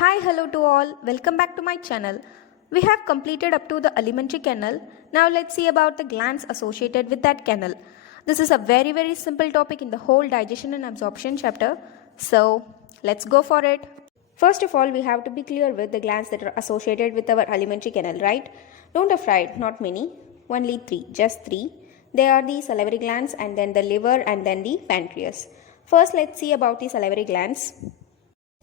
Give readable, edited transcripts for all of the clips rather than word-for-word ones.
Hi, hello to all. Welcome back to my channel. We have completed up to the alimentary canal. Now let's see about the glands associated with that canal. This is a very simple topic in the whole digestion and absorption chapter. So let's go for it. First of all, we have to be clear with the glands that are associated with our alimentary canal, right? Don't afraid, not many, only three, just three. They are the salivary glands and then the liver and then the pancreas. First, let's see about the salivary glands.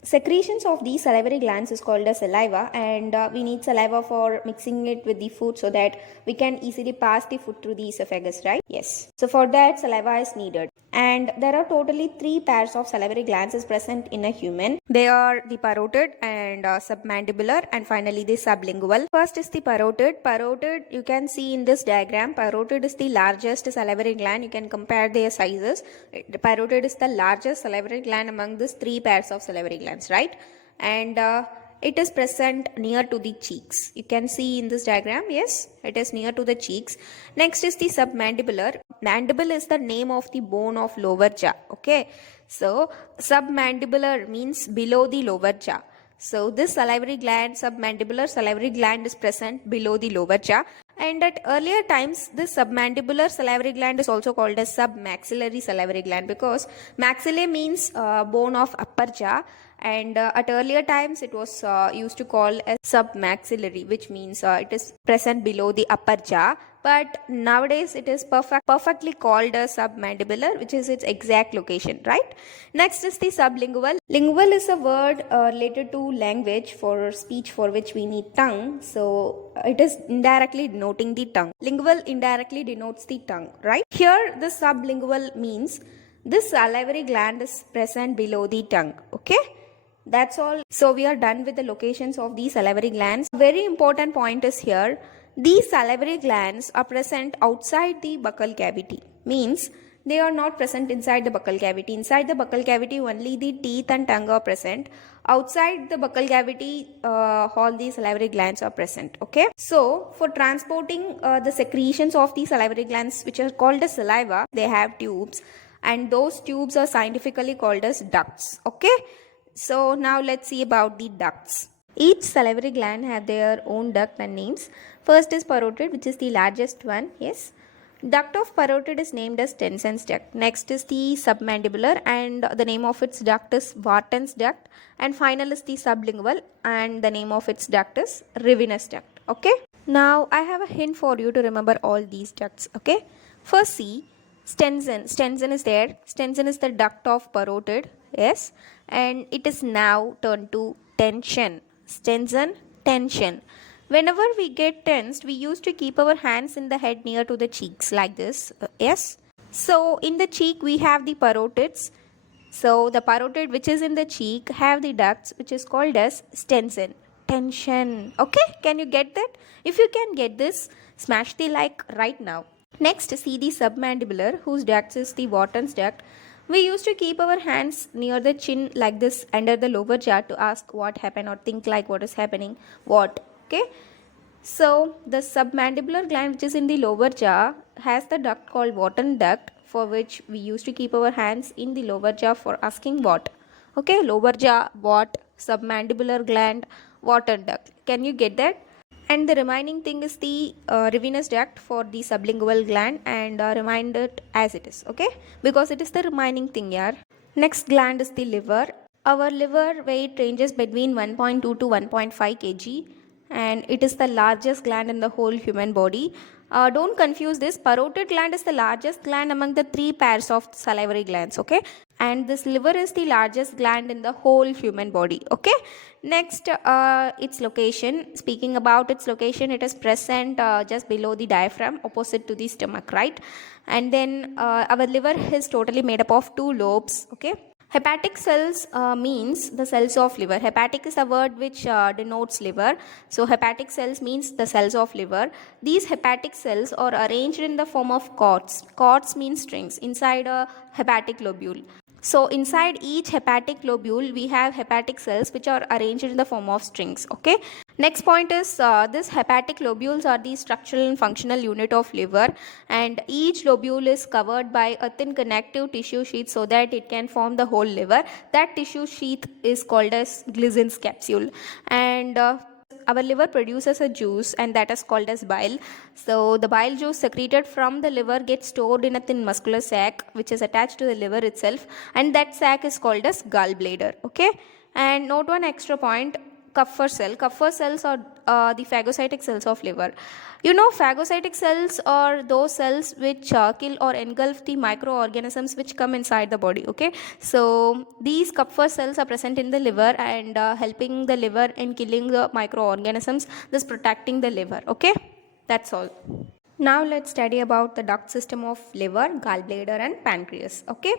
Secretions of these salivary glands is called as saliva, and we need saliva for mixing it with the food so that we can easily pass the food through the esophagus, right? Yes. So for that saliva is needed. And there are totally three pairs of salivary glands is present in a human. They are the parotid and submandibular and finally the sublingual. First is the parotid. Parotid you can see in this diagram. Parotid is the largest salivary gland. You can compare their sizes. The parotid is the largest salivary gland among these three pairs of salivary glands, right? And it is present near to the cheeks. You can see in this diagram, yes, it is near to the cheeks. Next is the submandibular. Mandible is the name of the bone of lower jaw, okay? So submandibular means below the lower jaw. So this salivary gland, submandibular salivary gland is present below the lower jaw. And at earlier times, this submandibular salivary gland is also called as submaxillary salivary gland because maxillae means bone of upper jaw, and at earlier times it was used to call as submaxillary, which means it is present below the upper jaw. But nowadays it is perfectly called as submandibular, which is its exact location, right? Next is the sublingual. Lingual is a word related to language for speech for which we need tongue. So it is indirectly denoting the tongue. Lingual indirectly denotes the tongue, right? Here the sublingual means this salivary gland is present below the tongue, okay? That's all. So we are done with the locations of these salivary glands. Very important point is here. These salivary glands are present outside the buccal cavity. Means they are not present inside the buccal cavity. Inside the buccal cavity only the teeth and tongue are present. Outside the buccal cavity all these salivary glands are present. Okay. So for transporting the secretions of these salivary glands, which are called as saliva, they have tubes, and those tubes are scientifically called as ducts. Okay. So now let's see about the ducts. Each salivary gland have their own duct and names. First is parotid, which is the largest one. Yes. Duct of parotid is named as Stenson's duct. Next is the submandibular, and the name of its duct is Wharton's duct. And final is the sublingual, and the name of its duct is Rivinus duct. Okay. Now I have a hint for you to remember all these ducts. Okay. First see Stenson. Stenson is there. Stenson is the duct of parotid. Yes. And it is now turned to tension. Stenson, tension. Whenever we get tensed, we used to keep our hands in the head near to the cheeks like this. Yes. So in the cheek we have the parotids. So the parotid which is in the cheek have the ducts which is called as Stenson. Tension. Okay. Can you get that? If you can get this, smash the like right now. Next, see the submandibular, whose duct is the Wharton's duct. We used to keep our hands near the chin like this under the lower jaw to ask what happened or think like what is happening. What? Okay. So the submandibular gland, which is in the lower jaw, has the duct called Wharton duct, for which we used to keep our hands in the lower jaw for asking what. Okay. Lower jaw, what? Submandibular gland, Wharton duct. Can you get that? And the remaining thing is the Rivinus duct for the sublingual gland, and remind it as it is, okay? Because it is the remaining thing here. Next gland is the liver. Our liver weight ranges between 1.2 to 1.5 kg, and it is the largest gland in the whole human body. Don't confuse this. Parotid gland is the largest gland among the three pairs of salivary glands, okay? And this liver is the largest gland in the whole human body, okay? Next, its location. Speaking about its location, it is present just below the diaphragm, opposite to the stomach, right? And then our liver is totally made up of two lobes, okay? Hepatic cells means the cells of liver. Hepatic is a word which denotes liver. So hepatic cells means the cells of liver. These hepatic cells are arranged in the form of cords. Cords means strings inside a hepatic lobule. So inside each hepatic lobule, we have hepatic cells which are arranged in the form of strings. Okay. Next point is this hepatic lobules are the structural and functional unit of liver, and each lobule is covered by a thin connective tissue sheath so that it can form the whole liver. That tissue sheath is called as Glissen's capsule, and our liver produces a juice, and that is called as bile. So the bile juice secreted from the liver gets stored in a thin muscular sac which is attached to the liver itself, and that sac is called as gallbladder. Okay. And note one extra point: Kupffer cell. Kupffer cells are the phagocytic cells of liver. You know, phagocytic cells are those cells which kill or engulf the microorganisms which come inside the body. Okay, so these Kupffer cells are present in the liver and helping the liver in killing the microorganisms, thus protecting the liver. Okay, that's all. Now let's study about the duct system of liver, gallbladder, and pancreas. Okay.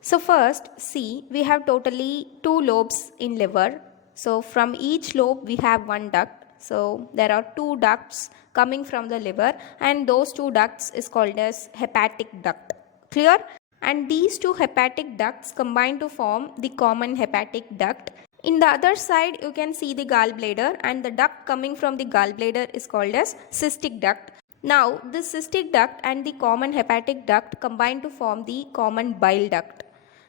So first, see, we have totally two lobes in liver. So from each lobe we have one duct. So there are two ducts coming from the liver, and those two ducts is called as hepatic duct. Clear? And these two hepatic ducts combine to form the common hepatic duct. In the other side you can see the gallbladder, and the duct coming from the gallbladder is called as cystic duct. Now this cystic duct and the common hepatic duct combine to form the common bile duct,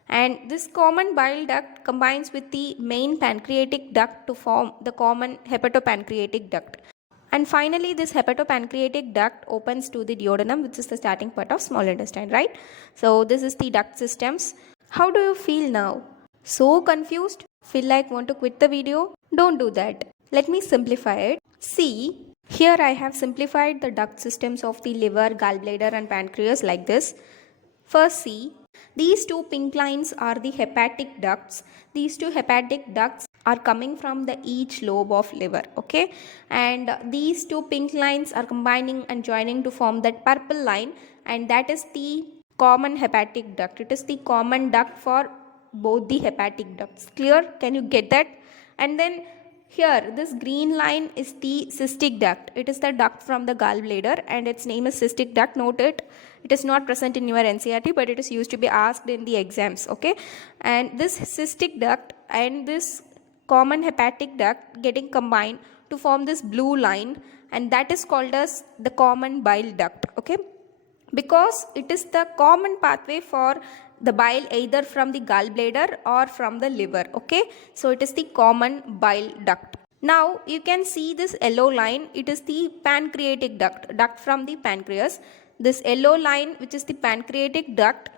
and this common bile duct combines with the main pancreatic duct to form the common hepatopancreatic duct. And finally this hepatopancreatic duct opens to the duodenum, which is the starting part of small intestine, right? So this is the duct systems. How do you feel now? So confused? Feel like want to quit the video? Don't do that. Let me simplify it. See, here I have simplified the duct systems of the liver, gallbladder, and pancreas like this. First, see, these two pink lines are the hepatic ducts. These two hepatic ducts are coming from the each lobe of liver. Okay, and these two pink lines are combining and joining to form that purple line, and that is the common hepatic duct. It is the common duct for both the hepatic ducts. Clear? Can you get that? And then here this green line is the cystic duct. It is the duct from the gallbladder, and its name is cystic duct. Note it. It is not present in your NCERT, but it is used to be asked in the exams. Okay, and this cystic duct and this common hepatic duct getting combined to form this blue line, and that is called as the common bile duct. Okay, because it is the common pathway for the bile either from the gallbladder or from the liver. Okay, so it is the common bile duct. Now you can see this yellow line. It is the pancreatic duct from the pancreas. This yellow line, which is the pancreatic duct,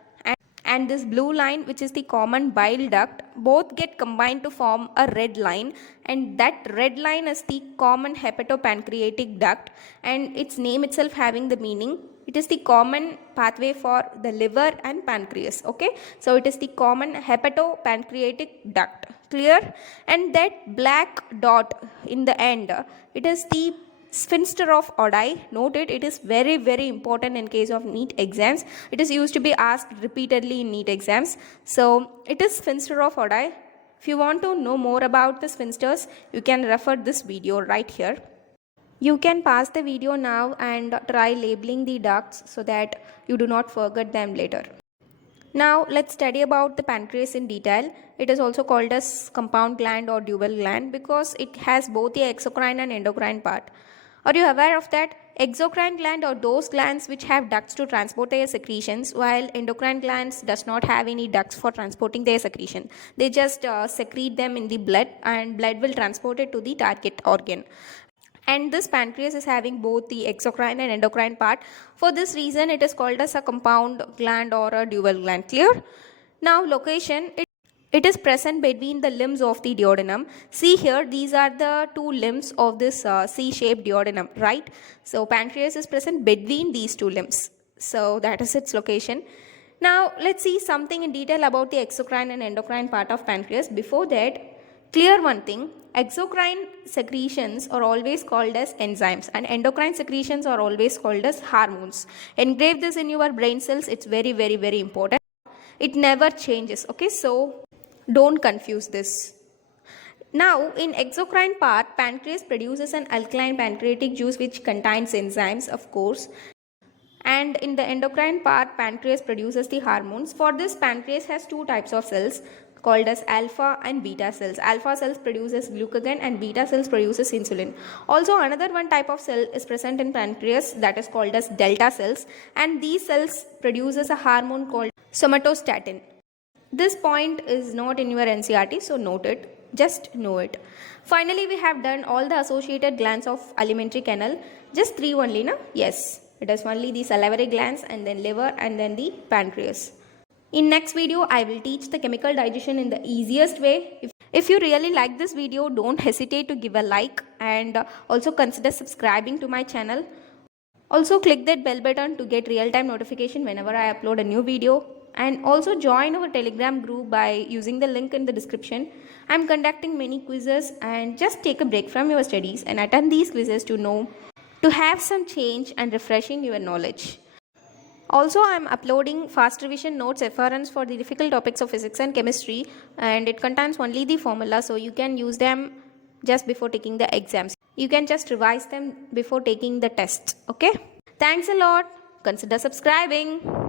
and this blue line, which is the common bile duct, both get combined to form a red line, and that red line is the common hepatopancreatic duct, and its name itself having the meaning. It is the common pathway for the liver and pancreas. Okay, so it is the common hepatopancreatic duct. Clear? And that black dot in the end, it is the sphincter of Oddi. Note it. It is very, very important in case of NEET exams. It is used to be asked repeatedly in NEET exams. So it is sphincter of Oddi. If you want to know more about the sphincters, you can refer this video right here. You can pause the video now and try labeling the ducts so that you do not forget them later. Now let's study about the pancreas in detail. It is also called as compound gland or dual gland because it has both the exocrine and endocrine part. Are you aware of that? Exocrine gland are those glands which have ducts to transport their secretions, while endocrine glands does not have any ducts for transporting their secretion. They just secrete them in the blood, and blood will transport it to the target organ. And this pancreas is having both the exocrine and endocrine part. For this reason, it is called as a compound gland or a dual gland. Clear? Now location, it is present between the limbs of the duodenum. See here, these are the two limbs of this C-shaped duodenum, right? So pancreas is present between these two limbs. So that is its location. Now let's see something in detail about the exocrine and endocrine part of pancreas. Before that, clear one thing. Exocrine secretions are always called as enzymes, and endocrine secretions are always called as hormones. Engrave this in your brain cells. It's very, very, very important. It never changes. Okay, so don't confuse this. Now in exocrine part, pancreas produces an alkaline pancreatic juice which contains enzymes, of course, And in the endocrine part, pancreas produces the hormones. For this, pancreas has two types of cells called as alpha and beta cells. Alpha cells produces glucagon and beta cells produces insulin. Also, another one type of cell is present in pancreas, that is called as delta cells, and these cells produces a hormone called somatostatin. This point is not in your NCRT, so note it, just know it. Finally, we have done all the associated glands of alimentary canal. Just 3 only, na? Yes, it is only the salivary glands and then liver and then the pancreas. In next video, I will teach the chemical digestion in the easiest way. If you really like this video, don't hesitate to give a like and also consider subscribing to my channel. Also click that bell button to get real-time notification whenever I upload a new video. And also join our Telegram group by using the link in the description. I am conducting many quizzes, and just take a break from your studies and attend these quizzes to have some change and refreshing your knowledge. Also, I am uploading fast revision notes FRNs for the difficult topics of physics and chemistry, and it contains only the formula, so you can use them just before taking the exams. You can just revise them before taking the test. Okay? Thanks a lot. Consider subscribing.